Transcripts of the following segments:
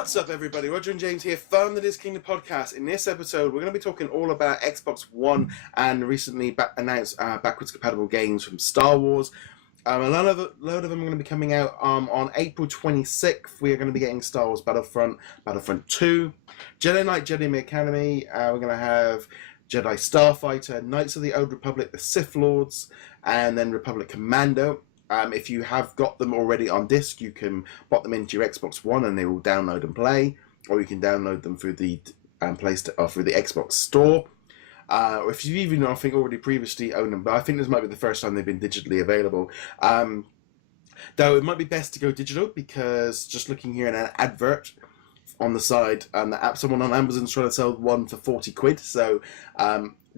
What's up, everybody? Roger and James here from the DisKingdom Podcast. In this episode, we're going to be talking all about Xbox One and recently announced backwards compatible games from Star Wars. A load of them are going to be coming out on April 26th. We are going to be getting Star Wars Battlefront, Battlefront 2, Jedi Knight, Jedi Academy. We're going to have Jedi Starfighter, Knights of the Old Republic, the Sith Lords, and then Republic Commando. If you have got them already on disc, you can pop them into your Xbox One and they will download and play, or you can download them through the through the Xbox Store. Or if you've even, I think, already previously owned them, but I think this might be the first time they've been digitally available. Though it might be best to go digital, because just looking here at an advert on the side, someone on Amazon's trying to sell one for 40 quid, so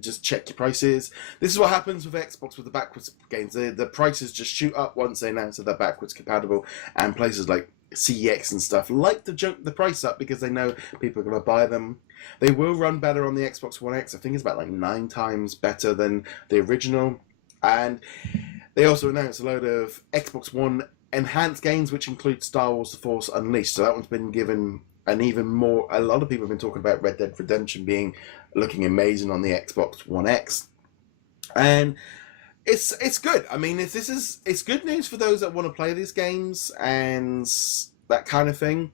just check your prices. This is what happens with Xbox with the backwards games. The prices just shoot up once they announce that they're backwards compatible, and places like CEX and stuff like to jump the price up because they know people are going to buy them. They will run better on the Xbox One X. I think it's about like 9 times better than the original. And they also announced a load of Xbox One enhanced games, which include Star Wars The Force Unleashed. So that one's been given an even more... A lot of people have been talking about Red Dead Redemption looking amazing on the Xbox One X. And it's good. I mean, it's good news for those that want to play these games and that kind of thing.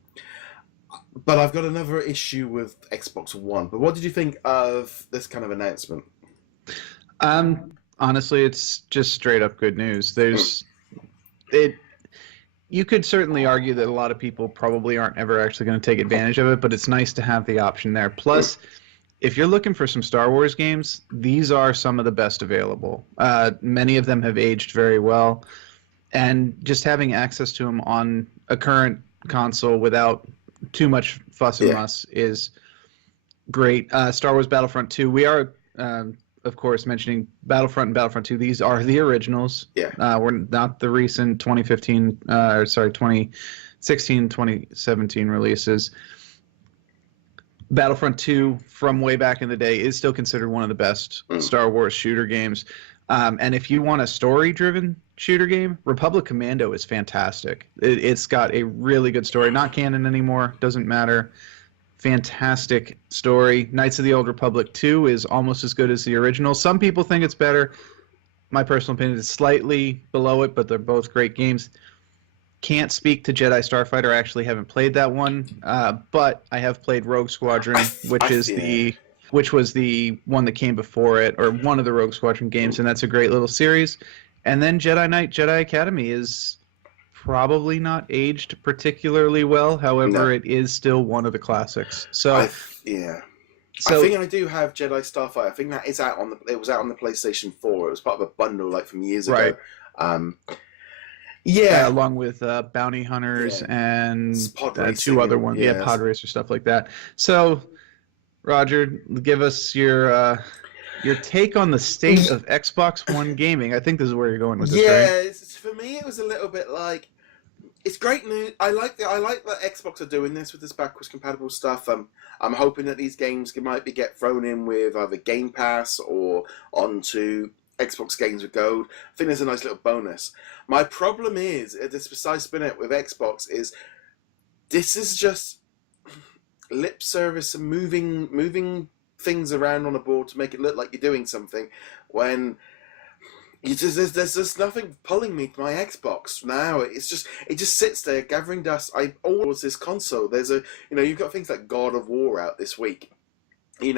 But I've got another issue with Xbox One. But what did you think of this kind of announcement? Honestly, it's just straight up good news. You could certainly argue that a lot of people probably aren't ever actually going to take advantage of it, but it's nice to have the option there. Plus, if you're looking for some Star Wars games, these are some of the best available. Many of them have aged very well, and just having access to them on a current console without too much fuss and muss is great. Star Wars Battlefront 2, we are, of course, mentioning Battlefront and Battlefront 2. These are the originals. Yeah. We're not the recent 2016, 2017 releases. Battlefront 2, from way back in the day, is still considered one of the best Star Wars shooter games. And if you want a story-driven shooter game, Republic Commando is fantastic. It's got a really good story. Not canon anymore, doesn't matter. Fantastic story. Knights of the Old Republic 2 is almost as good as the original. Some people think it's better. My personal opinion is slightly below it, but they're both great games. Can't speak to Jedi Starfighter. I actually haven't played that one, but I have played Rogue Squadron, which was the one that came before it, or one of the Rogue Squadron games, and that's a great little series. And then Jedi Knight, Jedi Academy is probably not aged particularly well. However, It is still one of the classics. So I think I do have Jedi Starfighter. I think that is out it was out on the PlayStation 4. It was part of a bundle like from years ago. Along with Bounty Hunters and two other ones. Yes. Pod Racer, stuff like that. So, Roger, give us your take on the state of Xbox One gaming. I think this is where you're going with this, right? For me, it was a little bit like, it's great news. I like that Xbox are doing this with this backwards compatible stuff. I'm hoping that these games might get thrown in with either Game Pass or onto Xbox Games with Gold. I think there's a nice little bonus. My problem is, this precise spin with Xbox, is this is just lip service and moving things around on a board to make it look like you're doing something, when there's just nothing pulling me to my Xbox now. It just sits there gathering dust. I always this console. You've got things like God of War out this week. You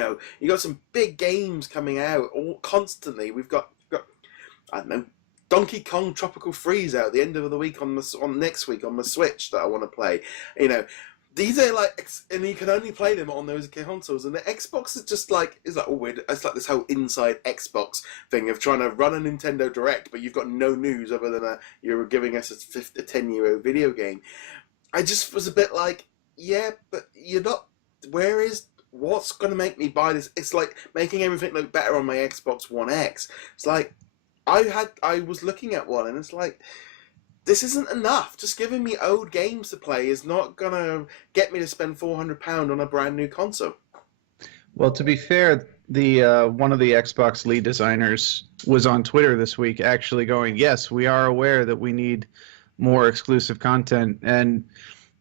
got some big games coming out all constantly. We've got I don't know, Donkey Kong Tropical Freeze out at the end of the week on next week on the Switch that I want to play. These are like, and you can only play them on those consoles. And the Xbox is just like, weird. It's like this whole inside Xbox thing of trying to run a Nintendo Direct, but you've got no news other than you're giving us a 10-year-old video game. I just was a bit like, yeah, but you're not. What's going to make me buy this? It's like making everything look better on my Xbox One X. It's like, I was looking at one and it's like, this isn't enough. Just giving me old games to play is not going to get me to spend £400 on a brand new console. Well, to be fair, the one of the Xbox lead designers was on Twitter this week actually going, yes, we are aware that we need more exclusive content. And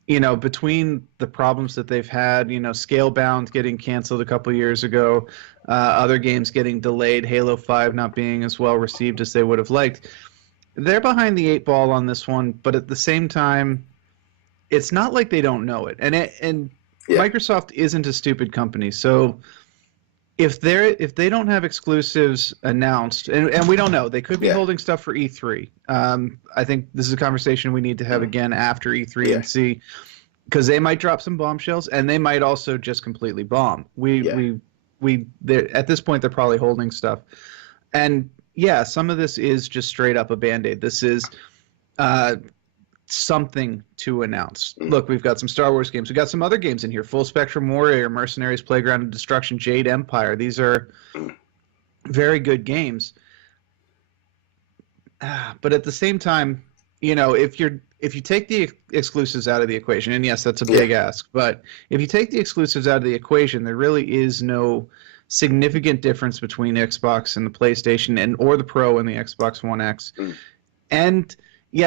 between the problems that they've had, Scalebound getting canceled a couple years ago, other games getting delayed, Halo 5 not being as well received as they would have liked, they're behind the 8 ball on this one, but at the same time, it's not like they don't know it. And Microsoft isn't a stupid company, so if they don't have exclusives announced, and we don't know, they could be holding stuff for E3. I think this is a conversation we need to have again after E3 and see, because they might drop some bombshells, and they might also just completely bomb. At this point, they're probably holding stuff, and some of this is just straight up a Band-Aid. This is something to announce. Look, we've got some Star Wars games. We've got some other games in here. Full Spectrum Warrior, Mercenaries, Playground of Destruction, Jade Empire. These are very good games. But at the same time, if you take the exclusives out of the equation, and yes, that's a big ask, but if you take the exclusives out of the equation, there really is no significant difference between Xbox and the PlayStation or the Pro and the Xbox One X. And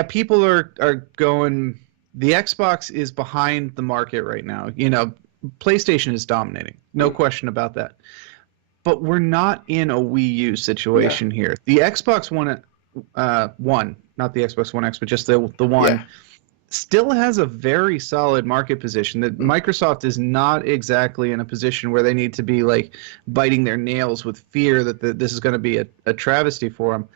people are going, the Xbox is behind the market right now. PlayStation is dominating. No question about that. But we're not in a Wii U situation here. The Xbox One, not the Xbox One X, but just the one, still has a very solid market position. That Microsoft is not exactly in a position where they need to be like biting their nails with fear that this is going to be a travesty for them.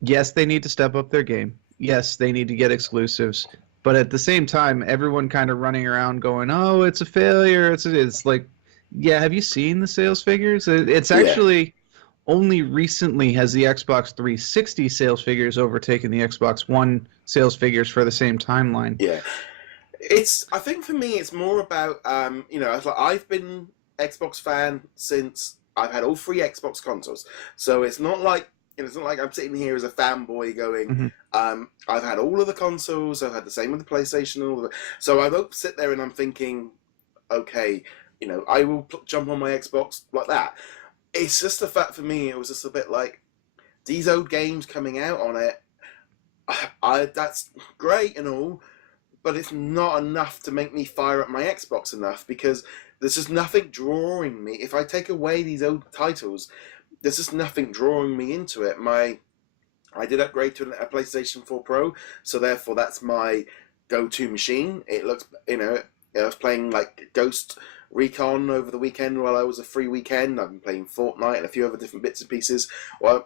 Yes, they need to step up their game. Yes, they need to get exclusives, but at the same time, everyone kind of running around going, "Oh, it's a failure." It's like, have you seen the sales figures? It's actually only recently has the Xbox 360 sales figures overtaken the Xbox One sales figures for the same timeline. Yeah, I think for me, it's more about I've been Xbox fan since I've had all 3 Xbox consoles, so it's not like I'm sitting here as a fanboy going, I've had all of the consoles, I've had the same with the PlayStation, so I don't sit there and I'm thinking, okay, I will jump on my Xbox like that. It's just the fact for me, it was just a bit like, these old games coming out on it, that's great and all, but it's not enough to make me fire up my Xbox enough, because there's just nothing drawing me. If I take away these old titles, there's just nothing drawing me into it. I did upgrade to a PlayStation 4 Pro, so therefore that's my go-to machine. It looks, I was playing like Ghost Recon over the weekend while I was a free weekend. I've been playing Fortnite and a few other different bits and pieces. And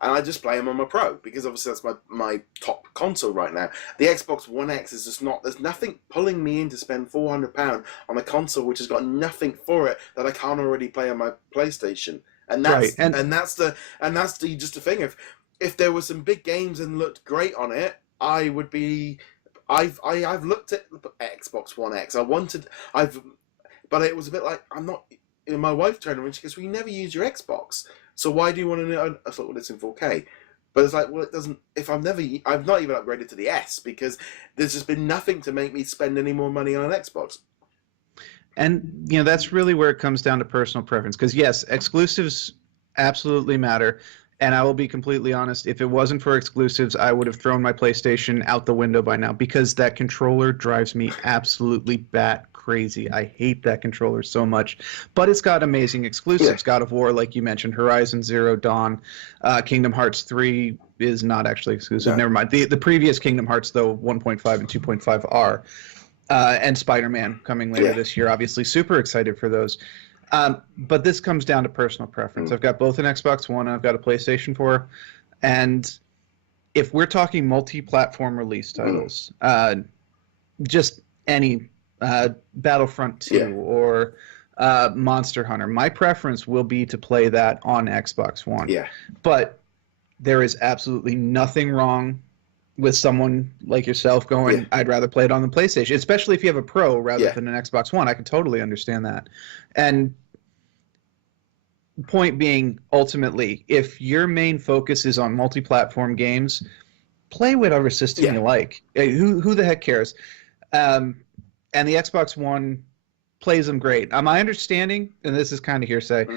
I just play them on my Pro, because obviously that's my top console right now. The Xbox One X is just not, there's nothing pulling me in to spend £400 on a console which has got nothing for it that I can't already play on my PlayStation. And that's right. and that's the just the thing. If there were some big games and looked great on it, I would be. I've looked at Xbox One X. But it was a bit like, I'm not. My wife turned around and she goes, "Well, you never use your Xbox, so why do you want to know?" I thought, well, it's in 4K. But it's like, well, it doesn't. If I've not even upgraded to the S, because there's just been nothing to make me spend any more money on an Xbox. And, that's really where it comes down to personal preference. Because, yes, exclusives absolutely matter. And I will be completely honest, if it wasn't for exclusives, I would have thrown my PlayStation out the window by now, because that controller drives me absolutely bat crazy. I hate that controller so much. But it's got amazing exclusives. God of War, like you mentioned, Horizon Zero Dawn, Kingdom Hearts 3 is not actually exclusive. No. Never mind. The previous Kingdom Hearts, though, 1.5 and 2.5 are. And Spider-Man coming later this year. Obviously, super excited for those. But this comes down to personal preference. I've got both an Xbox One, I've got a PlayStation 4, and if we're talking multi-platform release titles, just any Battlefront 2 or Monster Hunter, my preference will be to play that on Xbox One. Yeah. But there is absolutely nothing wrong with someone like yourself going, I'd rather play it on the PlayStation, especially if you have a Pro rather than an Xbox One. I can totally understand that. And point being, ultimately, if your main focus is on multi-platform games, play whatever system you like. Who the heck cares? And the Xbox One plays them great. My understanding, and this is kind of hearsay,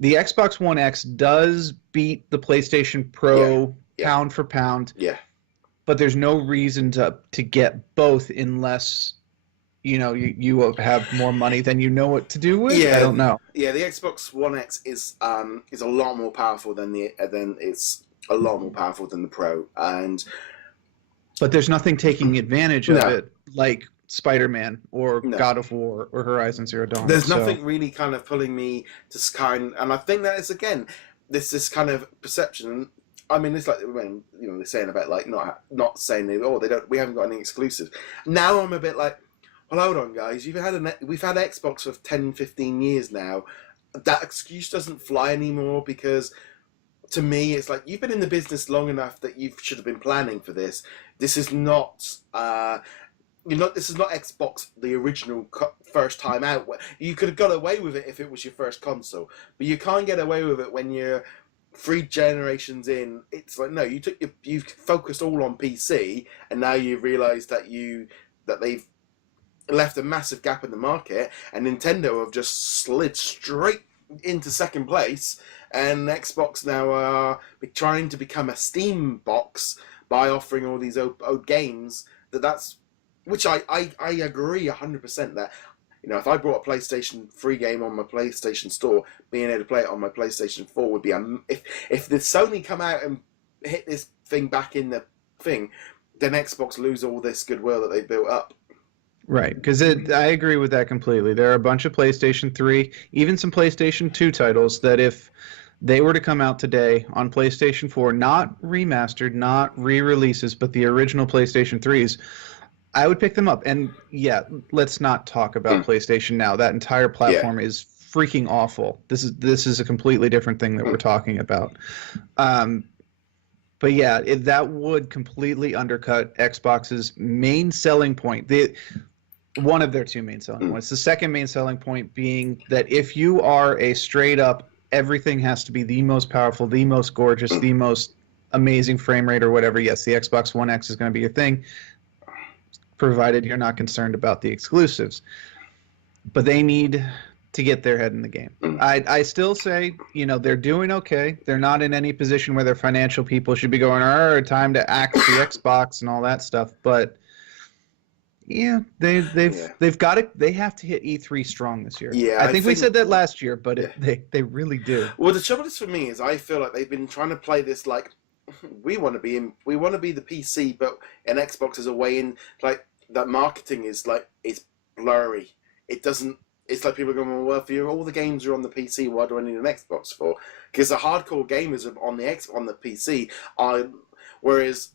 the Xbox One X does beat the PlayStation Pro pound for pound. Yeah. But there's no reason to get both unless you have more money than you know what to do with. Yeah, I don't know. Yeah, the Xbox One X is a lot more powerful than the Pro, But there's nothing taking advantage of No. it like Spider-Man or No. God of War or Horizon Zero Dawn. There's nothing really kind of pulling me to and I think that is again this kind of perception. I mean, it's like when they're saying about like not saying we haven't got any exclusives. Now I'm a bit like, well, hold on, guys. We've had Xbox for 10, 15 years now. That excuse doesn't fly anymore because, to me, it's like you've been in the business long enough that you should have been planning for this. This is not. This is not Xbox, the original first time out. You could have got away with it if it was your first console, but you can't get away with it when you're 3 generations in. It's like, no, you've focused all on PC, and now you've realised that they've left a massive gap in the market, and Nintendo have just slid straight into second place, and Xbox now are trying to become a Steam box by offering all these old games. Which I agree 100% that, if I brought a PlayStation 3 game on my PlayStation Store, being able to play it on my PlayStation 4 would be if the Sony come out and hit this thing back in the thing, then Xbox lose all this goodwill that they built up. Right, because I agree with that completely. There are a bunch of PlayStation 3, even some PlayStation 2 titles that if they were to come out today on PlayStation 4, not remastered, not re-releases, but the original PlayStation 3s, I would pick them up. And yeah, let's not talk about PlayStation Now. That entire platform is freaking awful. This is a completely different thing that we're talking about. But yeah, that would completely undercut Xbox's main selling point. One of their 2 main selling points. The second main selling point being that if you are a straight up, everything has to be the most powerful, the most gorgeous, the most amazing frame rate or whatever, yes, the Xbox One X is going to be your thing, provided you're not concerned about the exclusives. But they need to get their head in the game. I still say, they're doing okay. They're not in any position where their financial people should be going, time to axe the Xbox and all that stuff. But yeah, they've got it. They have to hit E3 strong this year. Yeah, I think we said that last year, but they really do. Well, the trouble is for me is I feel like they've been trying to play this like we want to be the PC, but an Xbox is a way in. Like that marketing is like it's blurry. It doesn't. It's like people are going, well, if all the games are on the PC, why do I need an Xbox for? Because the hardcore gamers are on the PC, whereas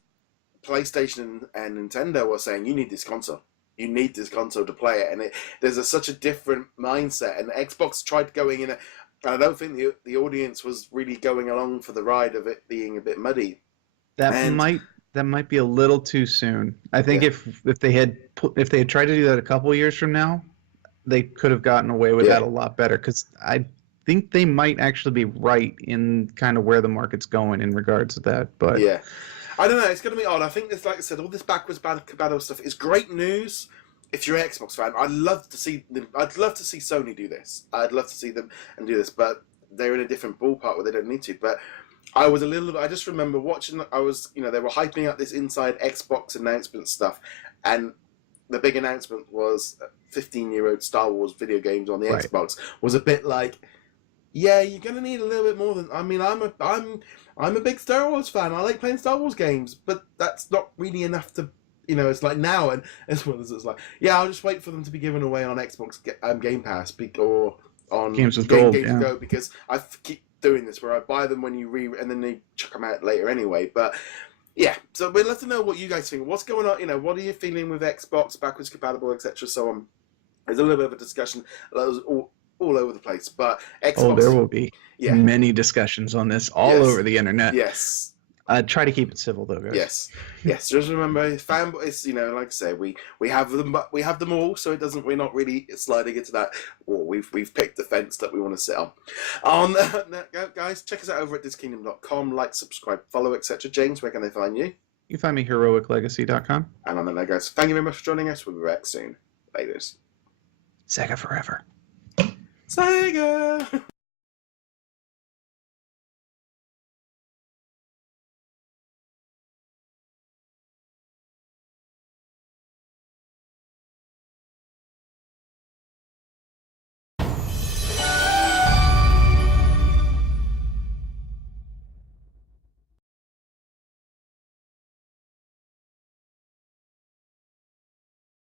PlayStation and Nintendo are saying you need this console. You need this console to play it, and there's such a different mindset. And Xbox tried going in, and I don't think the audience was really going along for the ride of it being a bit muddy. That might be a little too soon. I think if they had tried to do that a couple years from now, they could have gotten away with that a lot better. Because I think they might actually be right in kind of where the market's going in regards to that. But yeah. I don't know. It's going to be odd. I think this, like I said, all this backwards compatible stuff is great news if you're an Xbox fan. I'd love to see Sony do this. I'd love to see them and do this, but they're in a different ballpark where they don't need to. But I just remember watching. They were hyping up this inside Xbox announcement stuff, and the big announcement was 15-year-old Star Wars video games on the Xbox was a bit like, yeah, you're gonna need a little bit more than. I mean, I'm a big Star Wars fan. I like playing Star Wars games, but that's not really enough to, it's like now, and as well as it's like, yeah, I'll just wait for them to be given away on Xbox Game Pass or on Games with Gold, Go, because I keep doing this where I buy them when you and then they chuck them out later anyway. But yeah, so we'd love to know what you guys think. What's going on? What are you feeling with Xbox, backwards compatible, etc. So on. There's a little bit of a discussion. That was all over the place, but Xbox. There will be many discussions on this all over the internet. Yes. Try to keep it civil, though, guys. Yes. Just remember, fanboys. Like I say, we have them all, so it doesn't. We're not really sliding into that. Well, we've picked the fence that we want to sit on. Guys, check us out over at DisKingdom.com. Like, subscribe, follow, etc. James, where can they find you? You can find me heroiclegacy.com. And on that, guys. Thank you very much for joining us. We'll be back soon. Laters. Sega forever. Sega!